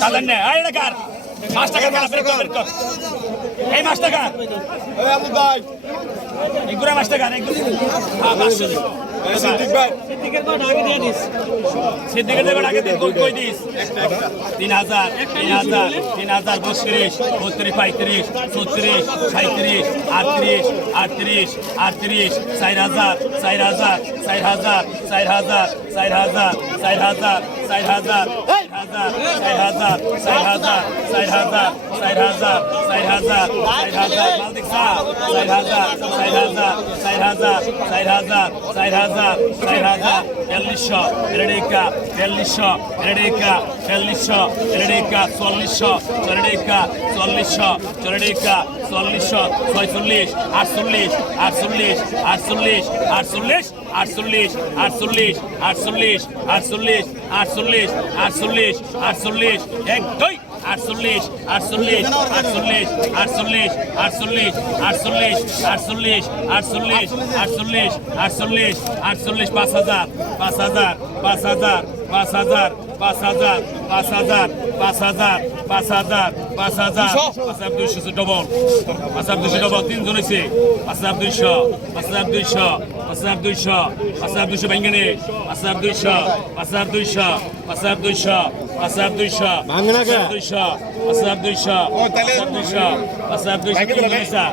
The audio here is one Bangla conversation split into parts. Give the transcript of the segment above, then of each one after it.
তাদের নে আরে এটা কার পাঁচ টাকা এই মাছ টাকা এগুলো মাছ টাকা এগুলো হ্যাঁ পাঁচশো। দিন। সিদ্দিকের দেবেন আগে কই কই দিস তিন হাজার তিন হাজার তিন হাজার বত্রিশ বত্রিশ পঁয়ত্রিশ চৌত্রিশ সাঁত্রিশ আটত্রিশ আটত্রিশ আটত্রিশ চার হাজার চার হাজার চার হাজার চার হাজার চার হাজার চার হাজার চার হাজার চার হাজার চার হাজার চার হাজার চার হাজার চার হাজার চার হাজার চার হাজার মাল হাজার চার হাজার চার হাজার হাজার চার হাজার বিয়াল্লিশশো এরডিকা বিয়াল্লিশশো এরডিকা বিয়াল্লিশশো এরডিকা চল্লিশশো চল্লিকা চল্লিশশো চল্লিকা চল্লিশশো ছয়চল্লিশ আটচল্লিশ আটচল্লিশ আটচল্লিশ আটচল্লিশ আটচল্লিশ আটচল্লিশ আটচল্লিশ আটচল্লিশ আটচল্লিশ আটচল্লিশ আটচল্লিশ এক দুই আটচল্লিশ আটচল্লিশ আটচল্লিশ আটচল্লিশ আটচল্লিশ আটচল্লিশ আটচল্লিশ আটচল্লিশ আটচল্লিশ আটচল্লিশ আটচল্লিশ পাঁচ হাজার পাঁচ হাজার পাঁচ হাজার পাঁচ হাজার পাঁচ হাজার পাঁচ হাজার পাঁচ হাজার পাঁচ হাজার পাঁচ হাজার পাঁচ হাজার দুইশো ডবল পাঁচ হাজার দুইশো ডবল তিনজন হয়েছে পাঁচ হাজার দুইশো পাঁচ হাজার দুইশো পাঁচ হাজার দুইশো পাঁচ হাজার দুইশো ব্যাঙ্গানে পাঁচ হাজার দুইশো পাঁচ হাজার দুইশো পাঁচ হাজার দুইশো পাঁচ হাজার দুইশো? দুইশো পাঁচ হাজার দুইশো পাঁচ হাজার দুইশো পাঁচ হাজার দুইশো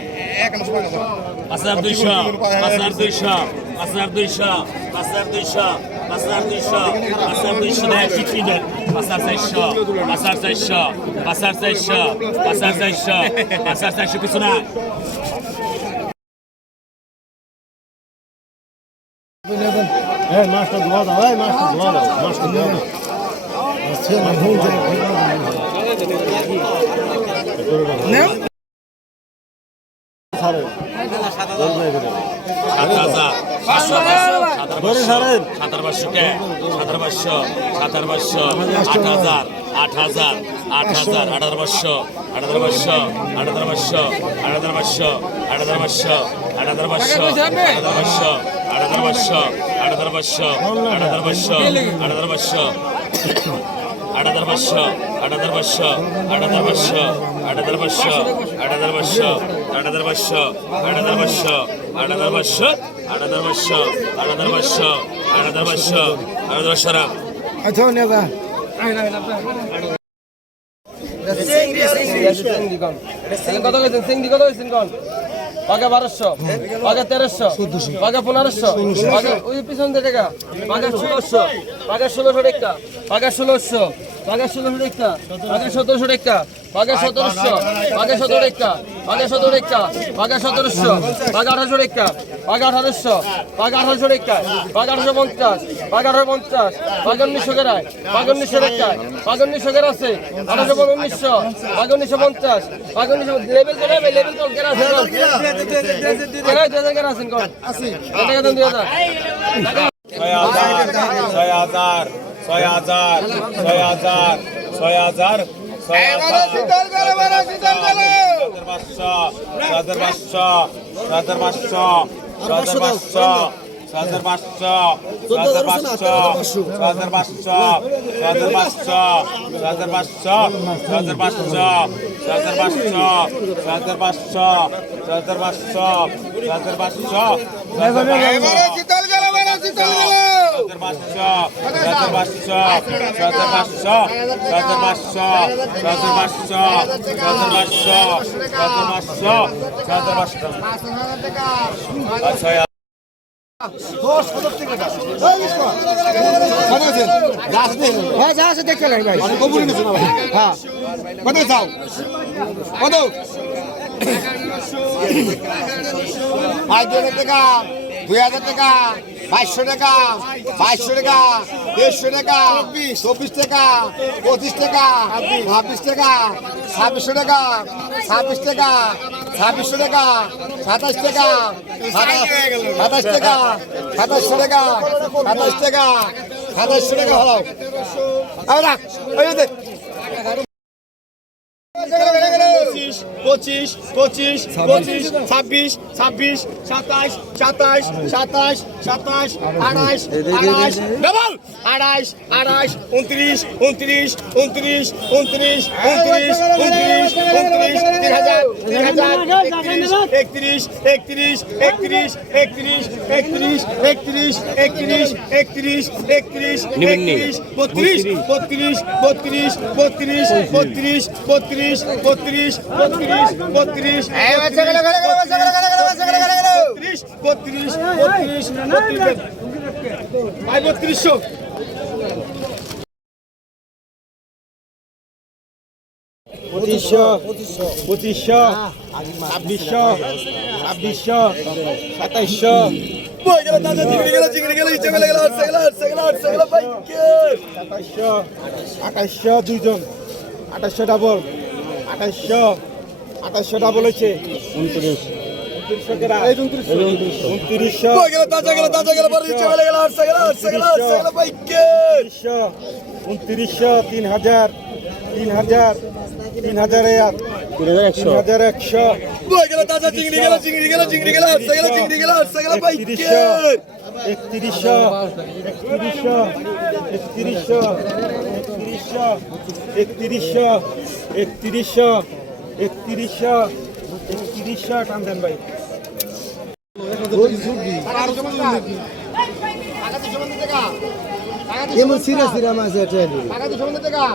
পাঁচ হাজার দুইশো পাঁচ হাজার দুইশো পাঁচ হাজার দুইশো পাঁচ হাজার দুইশো pasar deixó, pasar deixó, né, chiquinha, pasar deixó, pasar deixó, pasar deixó, pasar deixó, pasar deixó, pissonar. É, macho do lado, é, macho do lado, macho do lado. Não? সাত হাজার পাঁচশো সাতার পাঁচশো কে সাতার পাঁচশো সাতার পাঁচশো আট হাজার আট হাজার আট হাজার হাজার পাঁচশো আট হাজার পাঁচশো আট হাজার পাঁচশো আট হাজার পাঁচশো আট হাজার পাঁচশো আট হাজার পাঁচশো আট হাজার পাঁচশো আট হাজার পাঁচশো আট হাজার পাঁচশো হাজার পাঁচশো হাজার পাঁচশো আট হাজার পাঁচশো আট হাজার পাঁচশো আট পাঁচশো আট পাঁচশো আট হাজার পাঁচশো আট হাজার পাঁচশো আট হাজার পাঁচশো আট হাজার পাঁচশো আট হাজার পাঁচশো আট হাজার পাঁচশো আট হাজার পাঁচশো রাখ আচ্ছা নেবা কত গেছেন সিংড়ি কত গেছেন কোন পাকা বারোশো পাকা তেরোশো পাকা পনেরোশো পাকা ওই পিছন টাকা পাকা ষোলোশো পাকা ষোলোশো টাকা পাকা ষোলোশো পাকা ষোলোশো টাকা পাকা সতেরোশো টাকা পাকা সতেরোশো পাকা সতেরো টাকা বাঘা সতেরো রেখা বাঘা সতেরোশো বাঘা আঠারোশো রেখা বাঘা আঠারোশো বাঘা আঠারোশো রেখা বাঘা আঠারোশো পঞ্চাশ বাঘা আঠারো পঞ্চাশ বাঘ উনিশশো গেরায় বাঘ উনিশশো রেখায় বাঘ উনিশশো গেরা আছে আঠারোশো উনিশশো বাঘ উনিশশো পঞ্চাশ বাঘ উনিশশো লেভেল করে লেভেল কল গেরা আছে গেরায় দুই হাজার ছয় হাজার ছয় হাজার ছয় হাজার ছয় হাজার পাঁচশো হাজার পাঁচশো হাজার পাঁচশো হাজার পাঁচশো হাজার পাঁচশো হাজার পাঁচশো হাজার পাঁচশো হাজার পাঁচশো হাজার পাঁচশো হাজার পাঁচশো হাজার পাঁচশো হাজার পাঁচশো হাজার পাঁচশো হাজার আচ্ছা হ্যাঁ, দেখতে লাগে ভাই। মানে কবুল হ্যাঁ। কত যাও। মানে কত আজ দুই হাজার টাকা দুই হাজার টাকা। বাইশশো টাকা বাইশশো টাকা, দেড়শো টাকা, চব্বিশ টাকা, পঁচিশ টাকা, ছাব্বিশ টাকা, ছাব্বিশশো টাকা, ছাব্বিশ টাকা, ছাব্বিশশো টাকা, সাতাশ টাকা সাতাশ টাকা, সাতাশশো টাকা, সাতাশ টাকা, সাতাশশো টাকা, হলো। দে। পঁচিশ পঁচিশ পঁচিশ ছাব্বিশ ছাব্বিশ সাতাশ সাতাশ সাতাশ সাতাশ আঠাশ আঠাশ ডবল আঠাশ আঠাশ উনত্রিশ উনত্রিশ উনত্রিশ উনত্রিশ উনত্রিশ উনত্রিশ উনত্রিশ তিন হাজার তিন হাজার একত্রিশ একত্রিশ একত্রিশ একত্রিশ একত্রিশ একত্রিশ একত্রিশ একত্রিশ একত্রিশ একত্রিশ বত্রিশ বত্রিশ বত্রিশ বত্রিশ বত্রিশ বত্রিশ বত্রিশ বত্রিশ বত্রিশ বত্রিশ বত্রিশ বত্রিশ বত্রিশ ভাই বত্রিশশো। পঁচিশশো। পঁচিশশো ছাব্বিশশো ছাব্বিশশো সাতাইশশো। সাতাইশশো আঠাইশশো দুইজন। আঠাইশশো ডাবল আঠাশশো আঠাশশোটা বলেছে। উনত্রিশ। উনত্রিশশো। উনত্রিশশো। তিন হাজার তিন হাজার তিন হাজার তিন হাজার একশো। বই গেল তাজা চিংড়ি গেল চিংড়ি গেল চিংড়ি গেল আটশো গেল চিংড়ি গেল আটশো গেল বাইকের। একত্রিশশো একত্রিশশো একত্রিশশো একত্রিশশো একত্রিশশো একত্রিশশো একত্রিশশো টান দেন ভাই। এমন সিরা সিরা মাছ এটা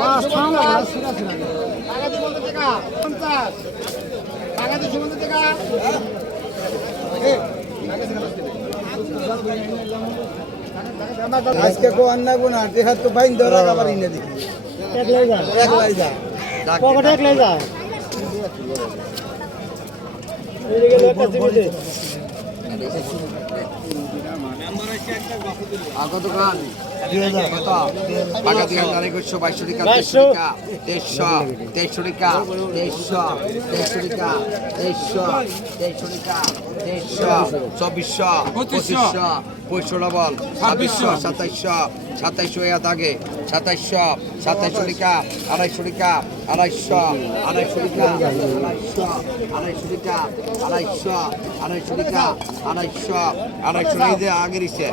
মাছ ঠান্ডা সিরা সিরা। আজকে কো আন্না গুণ আর দেখার তো বাইন ধরা আবার ইনে দেখি এক লাই যা। এক লাই যা। পকেট এক লাই যা। এই গেল একটা জিনিস আগো দোকান কত টাকা দিয়ে আড়াই করছ বাইশশো টাকা দেড়শো টাকা দেড়শো দেড়শো টাকা দেড়শো দেড়শো টাকা দেড়শো দেড়শো টাকা। চব্বিশশো পঁচিশশো পঁচিশশো ডবল ছাব্বিশশো সাতাইশশো সাতাইশশো এত আগে সাতাইশশো সাতাইশশো টাকা আড়াইশো টাকা আড়াইশো আড়াইশো টাকা আড়াইশো আড়াইশো টাকা আড়াইশো আড়াইশো টাকা আড়াইশো আড়াইশো দিয়ে আগে দিচ্ছে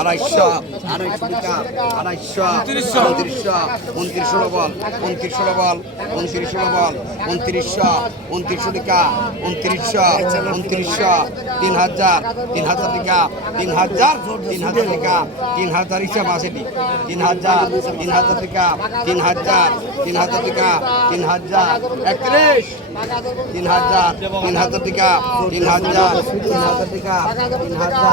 আড়াইশো আড়াইশো টাকা আড়াইশো উনত্রিশশো উনত্রিশশো ডবল উনত্রিশশো ডবল উনত্রিশশো ডবল উনত্রিশশো উনত্রিশশো টাকা উনত্রিশশো উনত্রিশশো তিন হাজার তিন হাজার টিকা, তিন হাজার তিন হাজার টিকা, তিন হাজার হিসাব আছে নি। তিন হাজার তিন হাজার টিকা, তিন হাজার তিন হাজার টিকা, তিন হাজার, একত্রিশ তিন হাজার তিন হাজার টিকা, তিন হাজার তিন হাজার টিকা তিন হাজার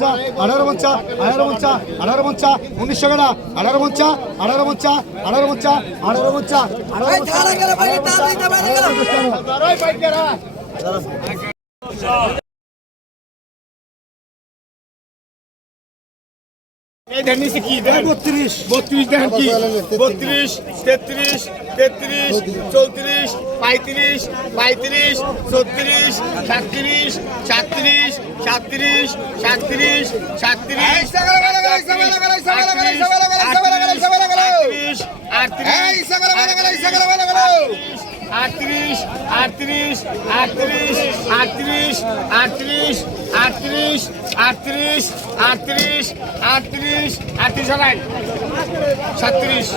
মঞ্চা আঠারো মঞ্চা আঠারো মঞ্চা আঠারো মঞ্চা উনিশশো গেড়া আঠারো মঞ্চা আঠারো মঞ্চা আঠারো মঞ্চা আঠারো মঞ্চা আঠারো মঞ্চা ধান নিচে কি বত্রিশ বত্রিশ ধান কি বত্রিশ তেত্রিশ তেত্রিশ চৌত্রিশ পঁয়ত্রিশ পঁয়ত্রিশ ছত্রিশ সাতত্রিশ সাতত্রিশ সাতত্রিশ সাতত্রিশ সাতত্রিশ আটত্রিশ আটত্রিশ আটত্রিশ আটত্রিশ আটত্রিশ আটত্রিশ আটত্রিশ আটত্রিশ আটত্রিশ আটত্রিশ আটত্রিশ আটত্রিশ আটত্রিশ নাই সাতত্রিশ।